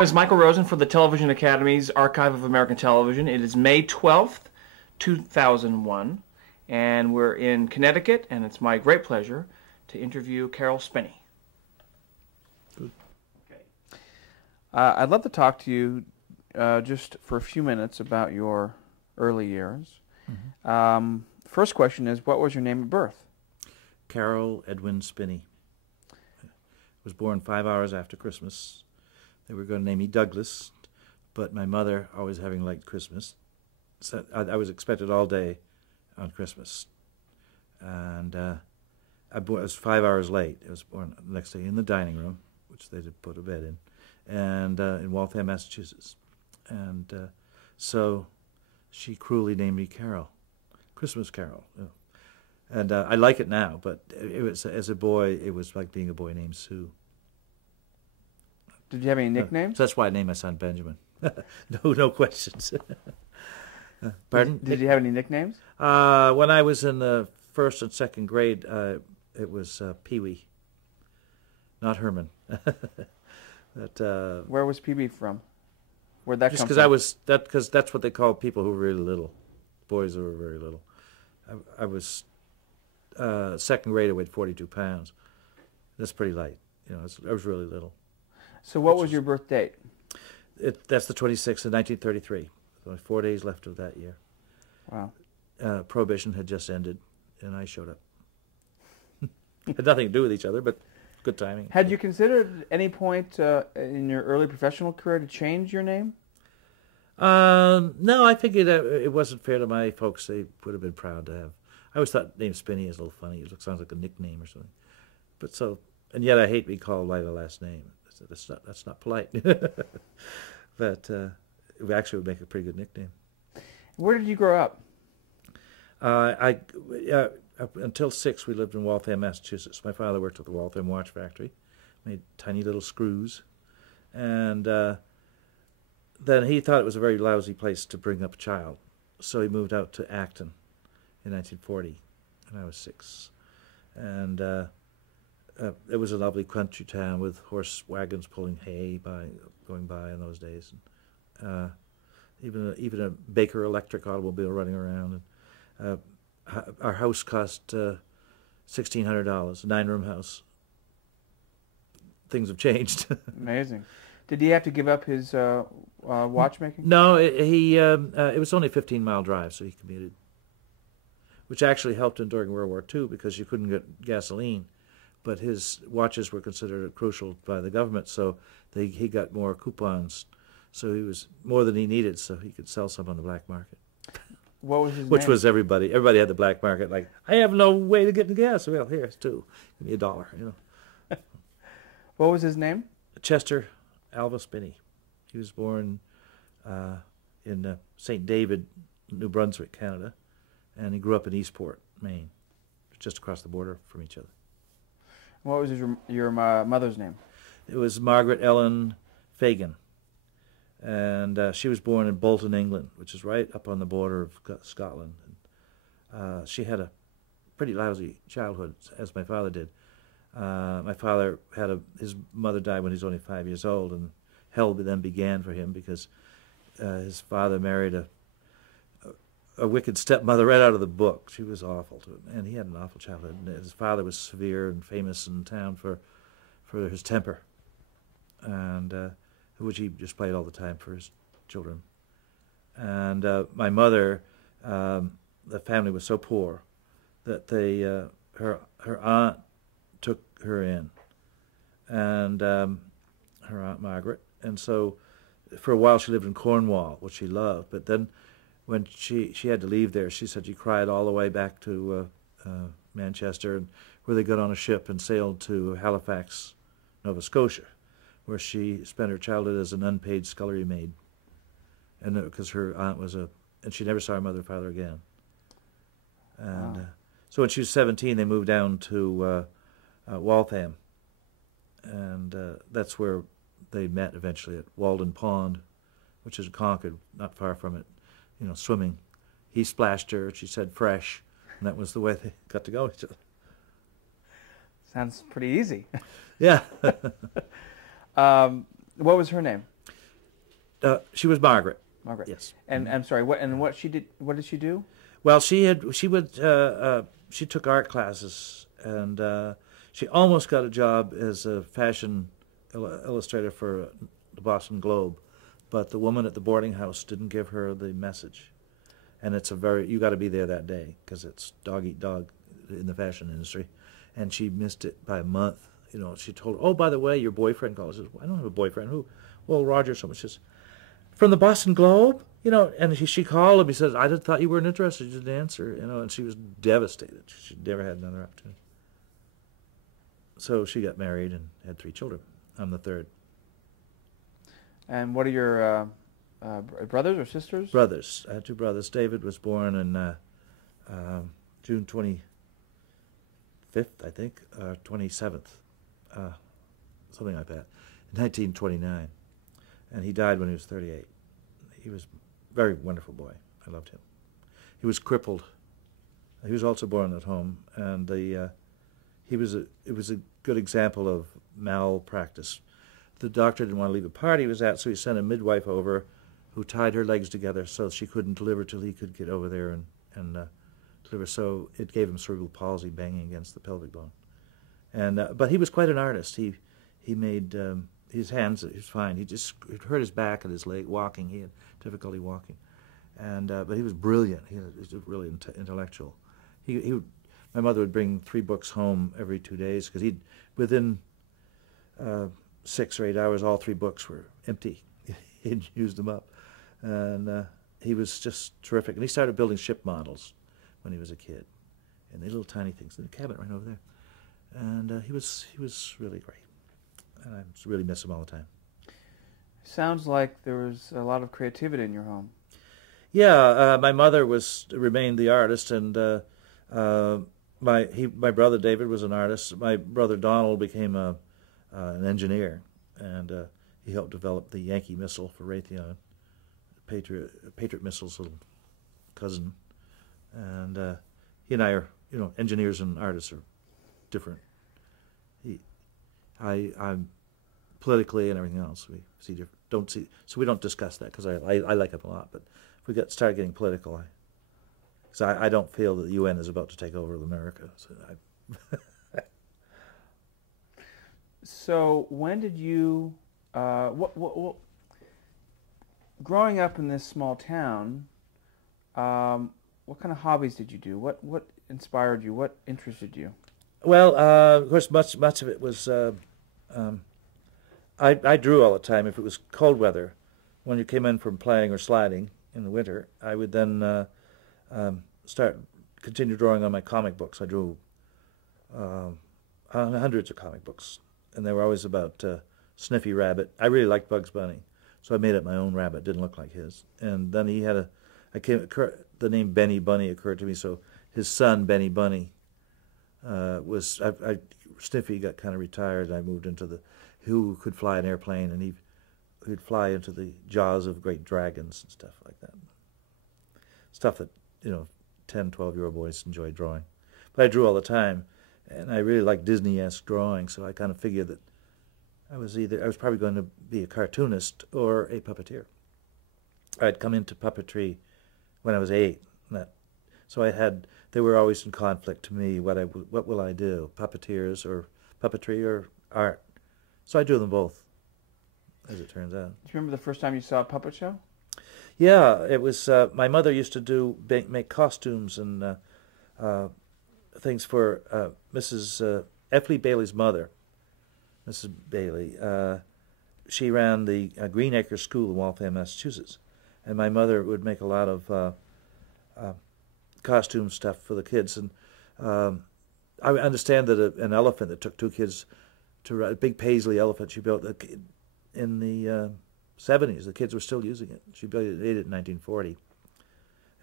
Is Michael Rosen for the Television Academy's Archive of American Television. It is May 12th, 2001, and we're in Connecticut, and it's my great pleasure to interview Caroll Spinney. Good. Okay. I'd love to talk to you just for a few minutes about your early years. Mm-hmm. First question is, what was your name at birth? Caroll Edwin Spinney. I was born 5 hours after Christmas. They were going to name me Douglas, but my mother, always having liked Christmas, said I was expected all day on Christmas. And I was 5 hours late. I was born the next day in the dining room, which they did put a bed in, and in Waltham, Massachusetts. And so she cruelly named me Caroll, Christmas Carol. You know. And I like it now, but it was, as a boy, it was like being a boy named Sue. Did you have any nicknames? So that's why I named my son Benjamin. No questions. Pardon? Did you have any nicknames? When I was in the first and second grade, it was Pee-wee, not Herman. Where was Pee-wee from? Where'd that just come because from? because that's what they call people who were really little, boys who were very little. I was second grade. I weighed 42 pounds. That's pretty light. You know, I was really little. So what was your birth date? That's the 26th of 1933. Only 4 days left of that year. Wow. Prohibition had just ended, and I showed up. Had nothing to do with each other, but good timing. Had you considered at any point in your early professional career to change your name? No, I figured it wasn't fair to my folks. They would have been proud to have. I always thought the name Spinney is a little funny. It sounds like a nickname or something. But so, and yet I hate being called by the last name. That's not polite. But it actually would make a pretty good nickname. Where did you grow up? Until 6, we lived in Waltham, Massachusetts. My father worked at the Waltham watch factory, made tiny little screws, and then he thought it was a very lousy place to bring up a child, so he moved out to Acton in 1940, and I was 6, and it was a lovely country town with horse wagons pulling hay going by in those days, and even a Baker Electric automobile running around. And our house cost $1,600, a 9-room house. Things have changed. Amazing. Did he have to give up his watchmaking? No, it was only a 15-mile drive, so he commuted, which actually helped him during World War II because you couldn't get gasoline. But his watches were considered crucial by the government, so he got more coupons. So he was more than he needed, so he could sell some on the black market. What was his Which name? was everybody. Everybody had the black market. Like, I have no way to get the gas. Well, here's $2. Give me $1. You know. What was his name? Chester Alva Spinney. He was born in St. David, New Brunswick, Canada, and he grew up in Eastport, Maine, just across the border from each other. What was your mother's name? It was Margaret Ellen Fagan, and she was born in Bolton, England, which is right up on the border of Scotland. And, she had a pretty lousy childhood, as my father did. My father his mother died when he was only 5 years old, and hell then began for him because his father married a wicked stepmother right out of the book. She was awful to him, and he had an awful childhood. And his father was severe and famous in town for his temper, and which he displayed all the time for his children. And my mother, the family was so poor that her aunt took her in, and her Aunt Margaret, and so for a while she lived in Cornwall, which she loved, but then when she had to leave there, she said she cried all the way back to Manchester, where they got on a ship and sailed to Halifax, Nova Scotia, where she spent her childhood as an unpaid scullery maid, and because her aunt was and she never saw her mother and father again. And Wow. So when she was 17, they moved down to Waltham, and that's where they met eventually at Walden Pond, which is Concord, not far from it. You know, swimming. He splashed her, she said fresh, and that was the way they got to go each other. Sounds pretty easy. Yeah. What was her name? She was Margaret. Margaret. Yes. And I'm sorry. What she did? What did she do? Well, she took art classes, and she almost got a job as a fashion illustrator for the Boston Globe, but the woman at the boarding house didn't give her the message. And you got to be there that day because it's dog eat dog in the fashion industry, and she missed it by a month. She told her, "Oh, by the way, your boyfriend called." I says, "I don't have a boyfriend." Who? Well, Roger. So much. Says, "From the Boston Globe." And she called him. He says, "I just thought you weren't interested. You didn't answer." And she was devastated. She never had another opportunity. So she got married and had 3 children. I'm the third. And what are your brothers or sisters? Brothers. I had 2 brothers. David was born in June 25th, I think, 27th, something like that, in 1929. And he died when he was 38. He was a very wonderful boy. I loved him. He was crippled. He was also born at home, and it was a good example of malpractice. The doctor didn't want to leave a party he was at, so he sent a midwife over who tied her legs together so she couldn't deliver till he could get over there and deliver. So it gave him cerebral palsy, banging against the pelvic bone. But he was quite an artist. He made his hands. He was fine. It hurt his back and his leg walking. He had difficulty walking, but he was brilliant. He was really intellectual. My mother would bring 3 books home every 2 days because within 6 or 8 hours, all 3 books were empty. He'd used them up, and he was just terrific. And he started building ship models when he was a kid, and the little tiny things in the cabinet right over there. And he was really great, and I really miss him all the time. Sounds like there was a lot of creativity in your home. Yeah, my mother remained the artist, and my brother David was an artist. My brother Donald became an engineer, and he helped develop the Yankee missile for Raytheon, Patriot missile's little cousin. And he and I are, engineers and artists are different. I'm politically and everything else we see different. So we don't discuss that because I like him a lot. But if we start getting political, because I don't feel that the UN is about to take over America. So when did you, growing up in this small town, what kind of hobbies did you do? What inspired you? What interested you? Well, of course, much of it was I drew all the time. If it was cold weather, when you came in from playing or sliding in the winter, I would then continue drawing on my comic books. I drew hundreds of comic books, and they were always about Sniffy Rabbit. I really liked Bugs Bunny, so I made up my own rabbit. Didn't look like his. And then he had the name Benny Bunny occurred to me, so his son Benny Bunny Sniffy got kind of retired, and I moved into who could fly an airplane, and he'd fly into the jaws of great dragons and stuff like that. Stuff that 10, 12-year-old boys enjoy drawing. But I drew all the time, and I really liked Disney-esque drawing, so I kind of figured that I was probably going to be a cartoonist or a puppeteer. I'd come into puppetry when I was 8, so they were always in conflict to me. What will I do? Puppeteers or puppetry or art? So I do them both, as it turns out. Do you remember the first time you saw a puppet show? Yeah, it was. My mother used to make costumes and things for Mrs. F. Bailey's mother, Mrs. Bailey. She ran the Green Acres School in Waltham, Massachusetts, and my mother would make a lot of costume stuff for the kids. And I understand that an elephant that took 2 kids to ride, a big Paisley elephant she built in the 70s. The kids were still using it. She made it in 1940.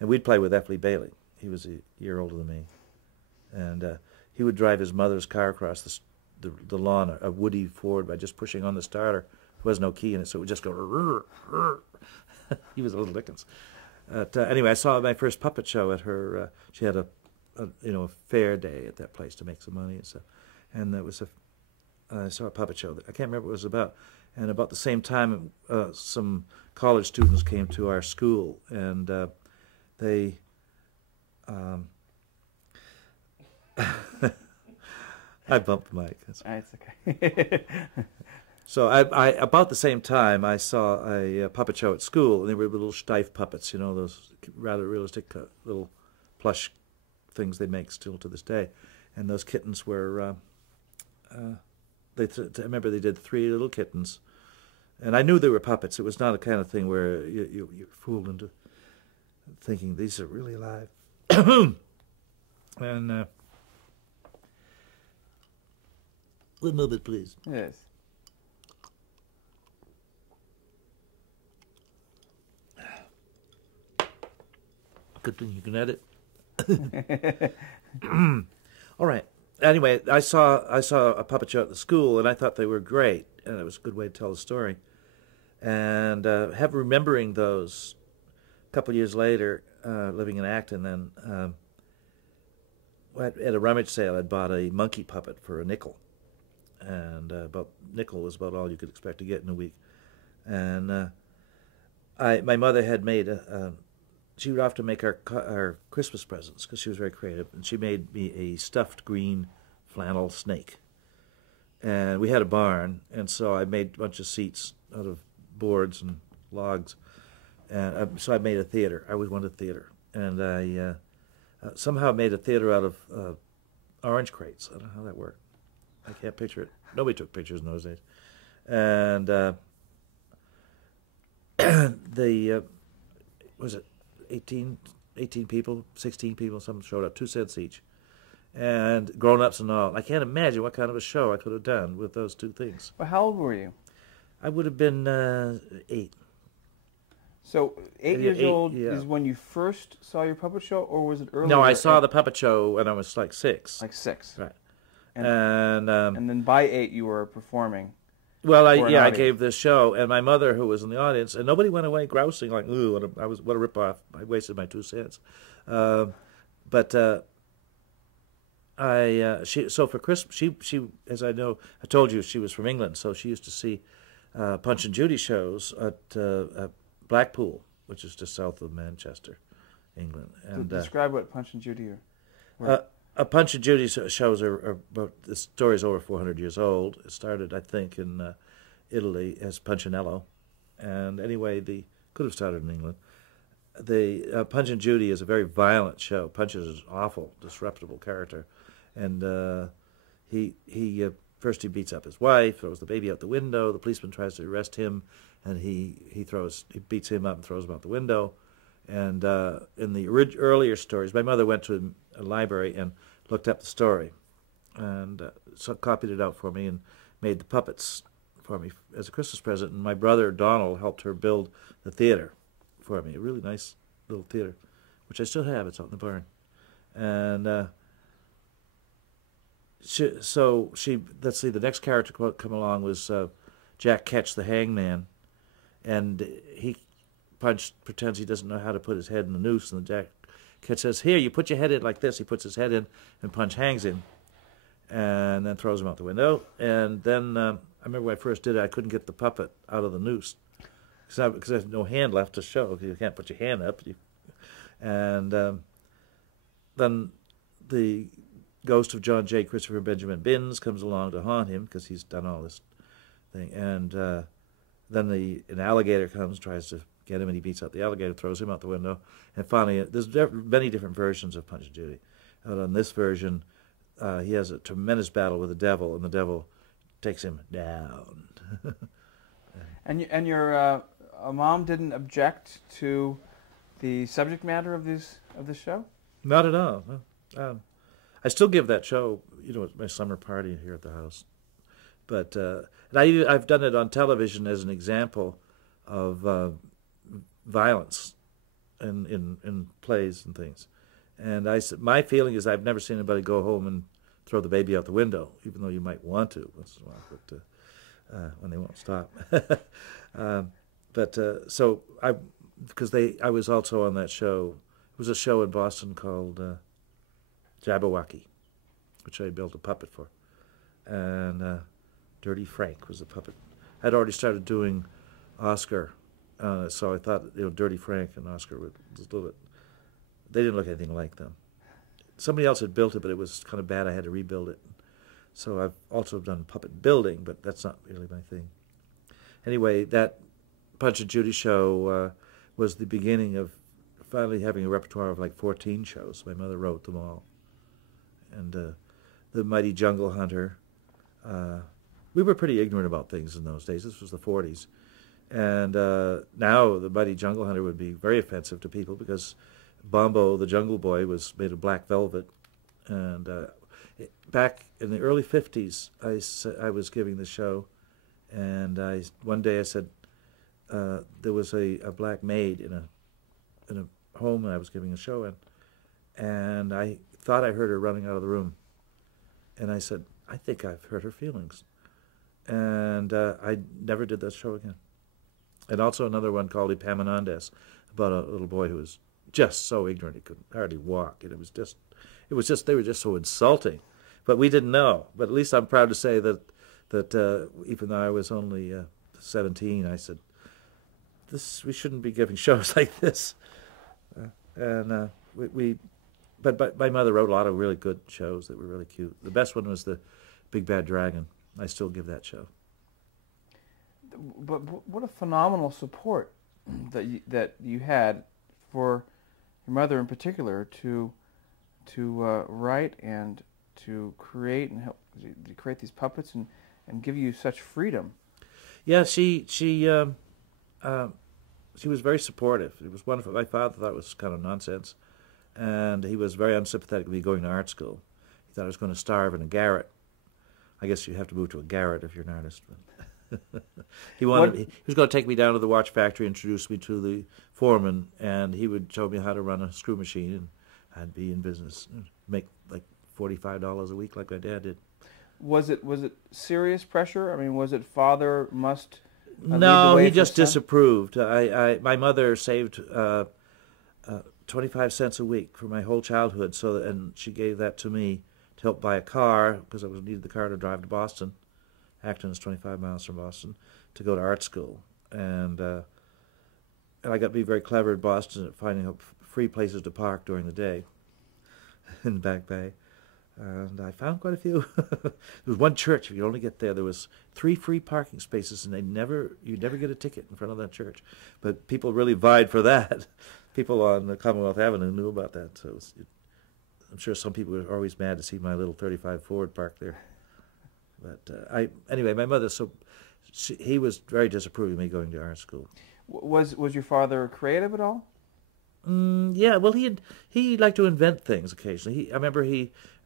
And we'd play with F. Lee Bailey. He was a year older than me. And he would drive his mother's car across the lawn, a Woody Ford, by just pushing on the starter. There was no key in it, so it would just go rrr, rrr. He was a little Dickens. Anyway, I saw my first puppet show at her. She had a fair day at that place to make some money and stuff. And I saw a puppet show that I can't remember what it was about. And about the same time, some college students came to our school, and they I bumped the mic. That's... It's okay. So I about the same time I saw a puppet show at school, and they were little Steiff puppets, you know, those rather realistic little plush things they make still to this day. And those kittens were, I remember they did 3 little kittens, and I knew they were puppets. It was not a kind of thing where you're fooled into thinking these are really alive. And one moment, please. Yes. Good thing you can edit. All right. Anyway, I saw a puppet show at the school, and I thought they were great, and it was a good way to tell the story. And have remembering those a couple of years later, living in Acton, then at a rummage sale, I'd bought a monkey puppet for a nickel, and about nickel was about all you could expect to get in a week. And my mother had made she would often make our Christmas presents because she was very creative, and she made me a stuffed green flannel snake. And we had a barn, and so I made a bunch of seats out of boards and logs, and so I made a theater. I always wanted a theater, and I somehow made a theater out of orange crates. I don't know how that worked. I can't picture it. Nobody took pictures in those days. And was it 18 people, 16 people, some showed up, 2 cents each. And grown-ups and all. I can't imagine what kind of a show I could have done with those 2 things. Well, how old were you? I would have been 8. So 8 years old yeah. is when you first saw your puppet show, or was it earlier? No, I saw the puppet show when I was like 6. Like 6. Right. And then by 8 you were performing. Well, I gave this show, and my mother, who was in the audience, and nobody went away grousing like, "Ooh, what a ripoff! I wasted my 2 cents." So for Christmas, she, as I know, I told you she was from England, so she used to see Punch and Judy shows at Blackpool, which is just south of Manchester, England. And describe what Punch and Judy are. Punch and Judy shows are about, the story's over 400 years old. It started, I think, in Italy as Punchinello, and anyway, could have started in England. The Punch and Judy is a very violent show. Punch is an awful, disreputable character, and he first he beats up his wife, throws the baby out the window. The policeman tries to arrest him, and he beats him up and throws him out the window. And in the earlier stories, my mother went to a library and looked up the story, and so copied it out for me and made the puppets for me as a Christmas present. And my brother Donald helped her build the theater for me, a really nice little theater, which I still have. It's out in the barn. And let's see, the next character to come along was Jack Ketch the Hangman, and Punch pretends he doesn't know how to put his head in the noose, and the Jack Ketch says, "Here, you put your head in like this." He puts his head in, and Punch hangs him, and then throws him out the window. And then I remember when I first did it, I couldn't get the puppet out of the noose because there's no hand left to show. You can't put your hand up. And then the ghost of John J. Christopher Benjamin Binns comes along to haunt him because he's done all this thing. And then an alligator comes, tries to get him, and he beats out the alligator, throws him out the window. And finally, there's many different versions of Punch and Judy. But on this version, he has a tremendous battle with the devil, and the devil takes him down. And your mom didn't object to the subject matter of this show? Not at all. No. I still give that show, at my summer party here at the house. But and I've done it on television as an example of violence in plays and things. And my feeling is I've never seen anybody go home and throw the baby out the window, even though you might want to once in a while, but when they won't stop. I was also on that show. It was a show in Boston called Jabberwocky, which I built a puppet for, and Dirty Frank was the puppet. I'd already started doing Oscar, so I thought Dirty Frank and Oscar were a little bit. They didn't look anything like them. Somebody else had built it, but it was kind of bad. I had to rebuild it. So I've also done puppet building, but that's not really my thing. Anyway, that Punch and Judy show was the beginning of finally having a repertoire of like 14 shows. My mother wrote them all. And The Mighty Jungle Hunter. We were pretty ignorant about things in those days. This was the 40s. And now The Mighty Jungle Hunter would be very offensive to people because Bombo, the Jungle Boy, was made of black velvet. And back in the early 50s, I was giving the show. And one day I said, there was a black maid in a home I was giving a show in, and I thought I heard her running out of the room. And I said, I think I've hurt her feelings. And I never did that show again. And also another one called Epaminondas, about a little boy who was just so ignorant he could hardly walk. And they were just so insulting. But we didn't know. But at least I'm proud to say that even though I was only 17, I said, we shouldn't be giving shows like this. But my mother wrote a lot of really good shows that were really cute. The best one was The Big Bad Dragon. I still give that show. But what a phenomenal support that you had for your mother in particular to write and to create and help to create these puppets and give you such freedom. Yeah, she was very supportive. It was wonderful. My father thought it was kind of nonsense, and he was very unsympathetic to me going to art school. He thought I was going to starve in a garret. I guess you have to move to a garret if you're an artist. He was going to take me down to the watch factory, introduce me to the foreman, and he would show me how to run a screw machine, and I'd be in business, make like $45 a week like my dad did. Was it serious pressure? I mean, was it father must? No, he just disapproved. My mother saved 25 cents a week for my whole childhood, and she gave that to me to help buy a car because I needed the car to drive to Boston. Acton is 25 miles from Boston, to go to art school, and I got to be very clever in Boston at finding free places to park during the day in the Back Bay. And I found quite a few. There was one church, if you only get there, there was 3 free parking spaces, and you'd never get a ticket in front of that church. But people really vied for that. People on the Commonwealth Avenue knew about that. So I'm sure some people were always mad to see my little 35 Ford parked there. But anyway, my mother, he was very disapproving of me going to art school. Was your father creative at all? Yeah, well, he liked to invent things occasionally. I remember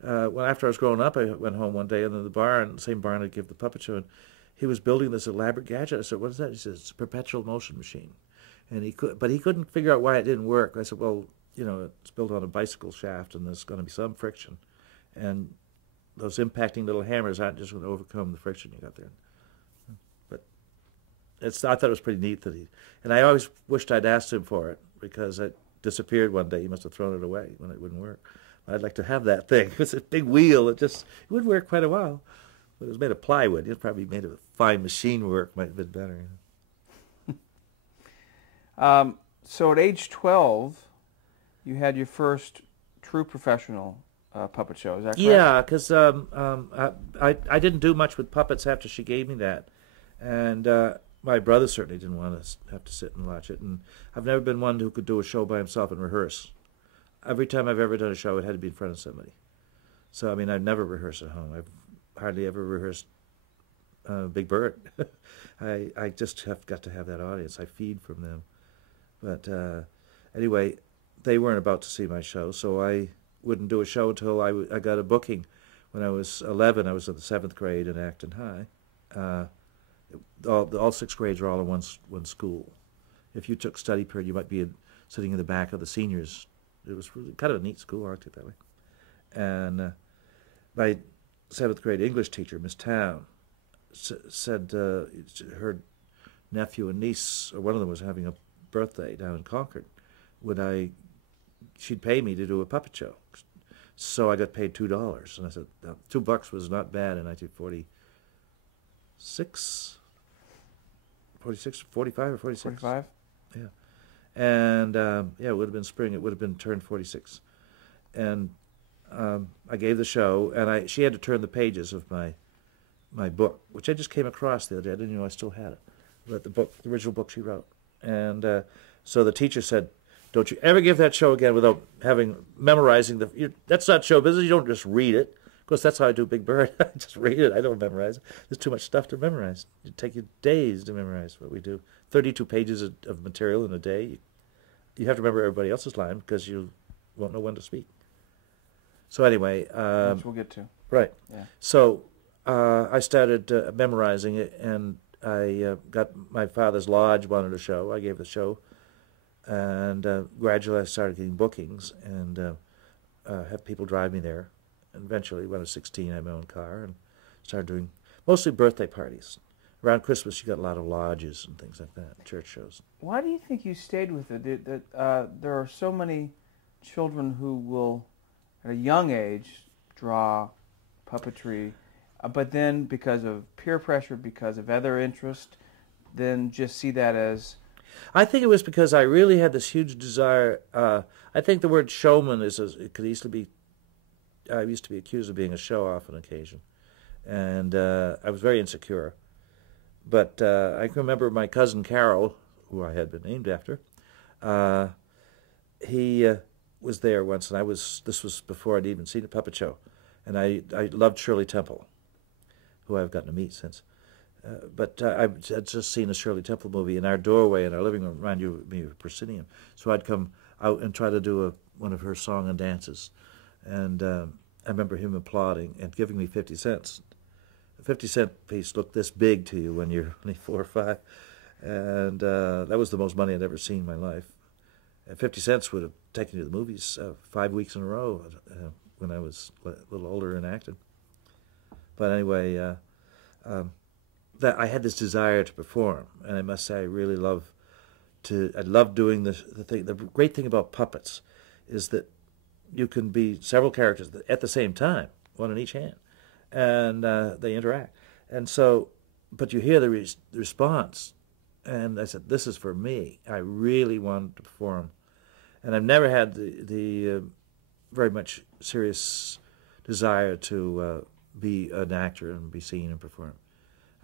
after I was growing up, I went home one day, and in the same barn I'd give the puppet show, and he was building this elaborate gadget. I said, "What is that?" He says, "It's a perpetual motion machine," and he couldn't figure out why it didn't work. I said, "Well, it's built on a bicycle shaft, and there's going to be some friction, and those impacting little hammers aren't just going to overcome the friction you got there." But I thought it was pretty neat and I always wished I'd asked him for it because it disappeared one day. He must have thrown it away when it wouldn't work. I'd like to have that thing. It was a big wheel. It would work quite a while. But it was made of plywood. It probably made of fine machine work. Might have been better. So at age 12, you had your first true professional puppet show. Is that correct? Yeah, because I didn't do much with puppets after she gave me that. And my brother certainly didn't want to have to sit and watch it. And I've never been one who could do a show by himself and rehearse. Every time I've ever done a show, it had to be in front of somebody. So, I mean, I've never rehearsed at home. I've hardly ever rehearsed Big Bird. I just have got to have that audience. I feed from them. But anyway, they weren't about to see my show, so I wouldn't do a show until I got a booking. When I was 11, I was in the 7th grade in Acton High. All 6 grades are all in one school. If you took study period, you might be sitting in the back of the seniors. It was really kind of a neat school. I liked it that way. And my 7th grade English teacher, Miss Town, said her nephew and niece, or one of them was having a birthday down in Concord. She'd pay me to do a puppet show. So I got paid $2. And I said, $2 was not bad in 1946. 46, 45 or 46. 45? Yeah. And, yeah, it would have been spring. It would have been turned 46. And I gave the show, and she had to turn the pages of my book, which I just came across the other day. I didn't know I still had it. But the original book she wrote. And so the teacher said, don't you ever give that show again without memorizing that's not show business. You don't just read it. Of course, that's how I do Big Bird. I just read it. I don't memorize it. There's too much stuff to memorize. It'd take you days to memorize what we do. 32 pages of material in a day. You have to remember everybody else's line because you won't know when to speak. So anyway. Which we'll get to. Right. Yeah. So I started memorizing it, and I got my father's lodge wanted a show. I gave the show. And gradually I started getting bookings and have people drive me there. And eventually, when I was 16, I had my own car and started doing mostly birthday parties. Around Christmas, you got a lot of lodges and things like that, church shows. Why do you think you stayed with it? There are so many children who will, at a young age, draw puppetry, but then because of peer pressure, because of other interest, then just see that as... I think it was because I really had this huge desire. I think the word showman it could easily be. I used to be accused of being a show-off on occasion, and I was very insecure. But I can remember my cousin Caroll, who I had been named after. He was there once, and this was before I'd even seen a puppet show, and I loved Shirley Temple, who I've gotten to meet since. But I had just seen a Shirley Temple movie in our doorway in our living room, reminded me of a proscenium. So I'd come out and try to do one of her song and dances. And I remember him applauding and giving me 50 cents. A 50-cent piece looked this big to you when you're only 4 or 5. And that was the most money I'd ever seen in my life. And 50 cents would have taken you to the movies 5 weeks in a row when I was a little older and acted. But anyway... that I had this desire to perform, and I must say I really I love doing the thing. The great thing about puppets is that you can be several characters at the same time, one in each hand, and they interact. And so, but you hear the response, and I said, this is for me. I really wanted to perform, and I've never had the very much serious desire to be an actor and be seen and perform.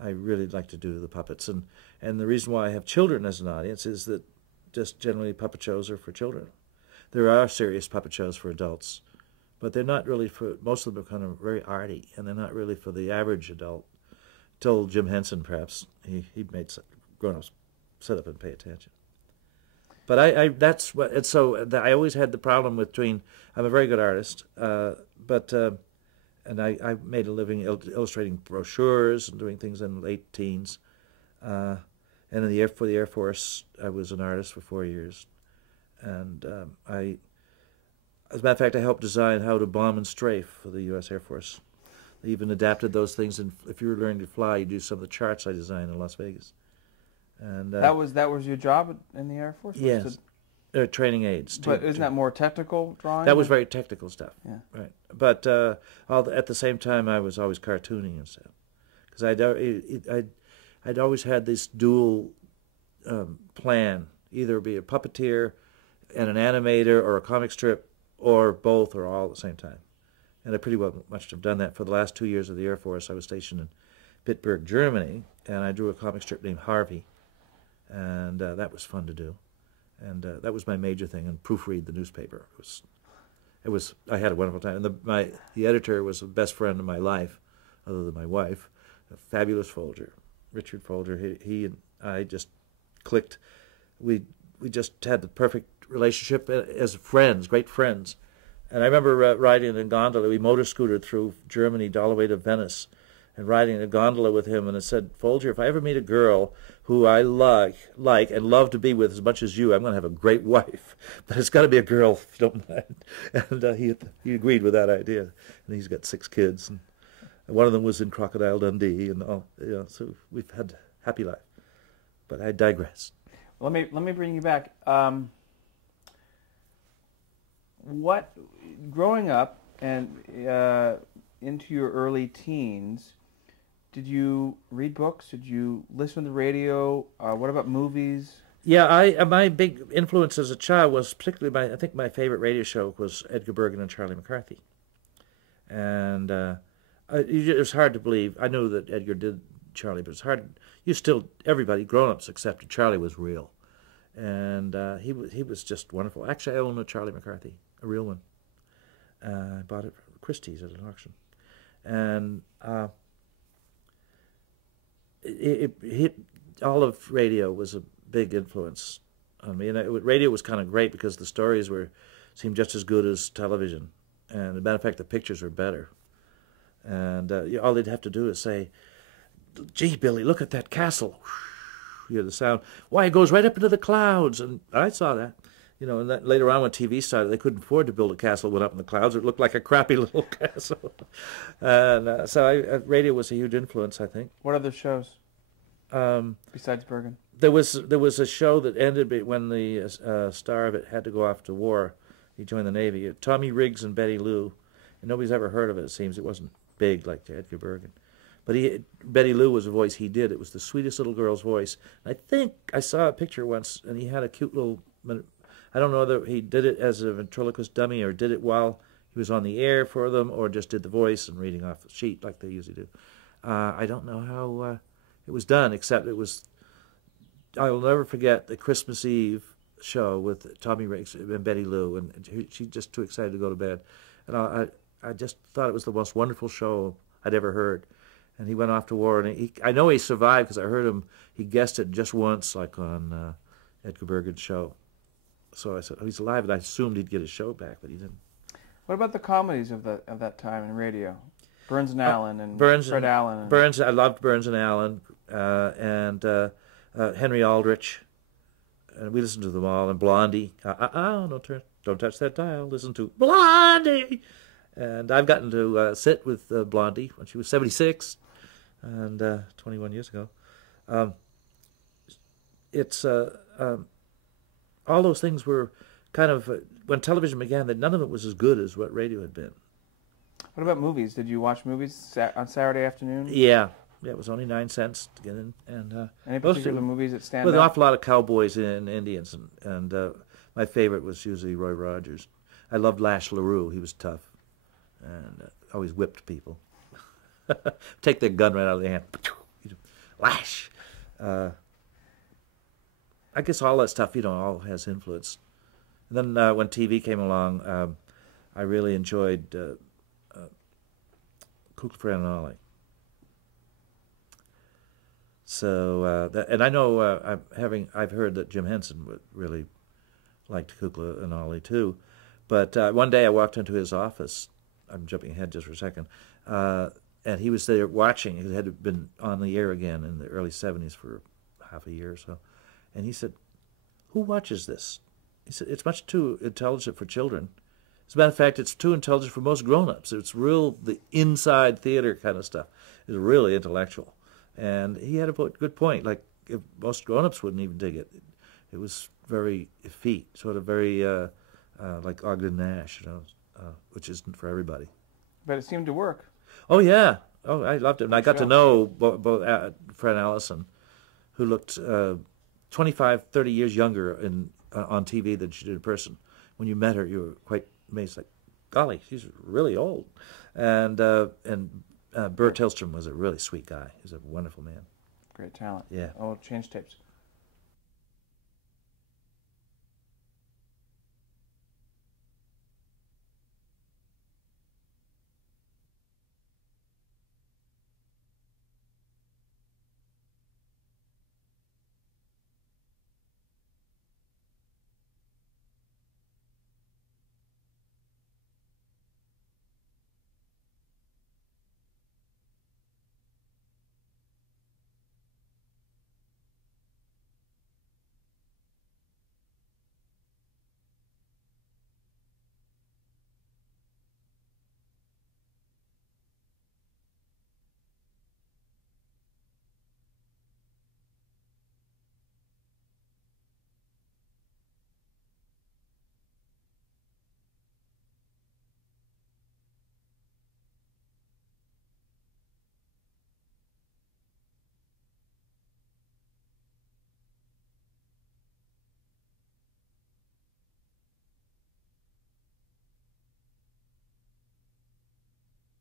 I really like to do the puppets. And the reason why I have children as an audience is that just generally puppet shows are for children. There are serious puppet shows for adults, but they're not really most of them are kind of very arty, and they're not really for the average adult. Till Jim Henson, perhaps, he made grown-ups sit up and pay attention. But I always had the problem between, I'm a very good artist, and I made a living illustrating brochures and doing things in the late teens. And for the Air Force, I was an artist for 4 years. And as a matter of fact, I helped design how to bomb and strafe for the U.S. Air Force. They even adapted those things. And if you were learning to fly, you do some of the charts I designed in Las Vegas. And that was your job in the Air Force? Yes. Training aids. But isn't that more technical drawing? That was very technical stuff. Yeah. Right. But at the same time, I was always cartooning and stuff. Because I'd always had this dual plan, either be a puppeteer and an animator or a comic strip, or both or all at the same time. And I pretty much have done that. For the last 2 years of the Air Force, I was stationed in Bitburg, Germany, and I drew a comic strip named Harvey. And that was fun to do. And that was my major thing, and proofread the newspaper. I had a wonderful time. And the editor was the best friend of my life, other than my wife, a fabulous Folger, Richard Folger. He and I just clicked. We just had the perfect relationship as friends, great friends. And I remember riding in a gondola. We motor scootered through Germany all the way to Venice, and riding in a gondola with him, and it said, Folger, if I ever meet a girl who I like and love to be with as much as you, I'm going to have a great wife. But it's got to be a girl, if you don't mind. And he agreed with that idea. And he's got 6 kids, and one of them was in Crocodile Dundee, and all. So we've had a happy life. But I digress. Let me bring you back. Growing up and into your early teens, Did you read books? Did you listen to the radio? What about movies? Yeah, my big influence as a child was particularly I think my favorite radio show was Edgar Bergen and Charlie McCarthy. And it was hard to believe. I knew that Edgar did Charlie, but it's hard. Everybody, grown-ups accepted Charlie was real. And he was just wonderful. Actually, I own a Charlie McCarthy, a real one. I bought it from Christie's at an auction. And all of radio was a big influence on me. And radio was kind of great because the stories seemed just as good as television. And as a matter of fact, the pictures were better. And all they'd have to do is say, "Gee, Billy, look at that castle." You hear the sound. Why, it goes right up into the clouds. And I saw that. And that later on when TV started, they couldn't afford to build a castle that went up in the clouds. It looked like a crappy little castle. And so radio was a huge influence, I think. What other shows besides Bergen? There was a show that ended when the star of it had to go off to war. He joined the Navy. Tommy Riggs and Betty Lou. And nobody's ever heard of it, it seems. It wasn't big like Edgar Bergen. But Betty Lou was a voice he did. It was the sweetest little girl's voice. I think I saw a picture once, and he had a cute little... I don't know whether he did it as a ventriloquist dummy or did it while he was on the air for them or just did the voice and reading off the sheet like they usually do. I don't know how it was done, except it was... I'll never forget the Christmas Eve show with Tommy Riggs and Betty Lou, and she's just too excited to go to bed. And I just thought it was the most wonderful show I'd ever heard. And he went off to war, and I know he survived because I heard him. He guested just once, like on Edgar Bergen's show. So I said, "Oh, he's alive," and I assumed he'd get his show back, but he didn't. What about the comedies of that time in radio? Burns and Allen and Fred Allen. Burns, I loved Burns and Allen, and Henry Aldrich. And we listened to them all, and Blondie. Don't touch that dial. Listen to Blondie. And I've gotten to sit with Blondie when she was 76, and 21 years ago. All those things were kind of, when television began, that none of it was as good as what radio had been. What about movies? Did you watch movies on Saturday afternoon? Yeah, it was only 9 cents to get in. And any particular movies that stand out? With an awful lot of cowboys and Indians, and my favorite was usually Roy Rogers. I loved Lash LaRue. He was tough and always whipped people. Take their gun right out of their hand. Lash. I guess all that stuff, all has influence. And then when TV came along, I really enjoyed Kukla, Fran and Ollie. So, and I know I've heard that Jim Henson really liked Kukla and Ollie too. But one day I walked into his office. I'm jumping ahead just for a second. And he was there watching. It had been on the air again in the early 70s for half a year or so. And he said, "Who watches this?" He said, "It's much too intelligent for children. As a matter of fact, it's too intelligent for most grown-ups. It's the inside theater kind of stuff. It's really intellectual." And he had a good point. Like, if most grown-ups wouldn't even dig it. It was very effete, sort of very like Ogden Nash, which isn't for everybody. But it seemed to work. Oh, yeah. Oh, I loved it. And I got to know both Fran Allison, who looked 25, 30 years younger on TV than she did in person. When you met her, you were quite amazed, like, golly, she's really old. And Bert Tillstrom was a really sweet guy. He's a wonderful man. Great talent. Yeah. Oh, change tapes.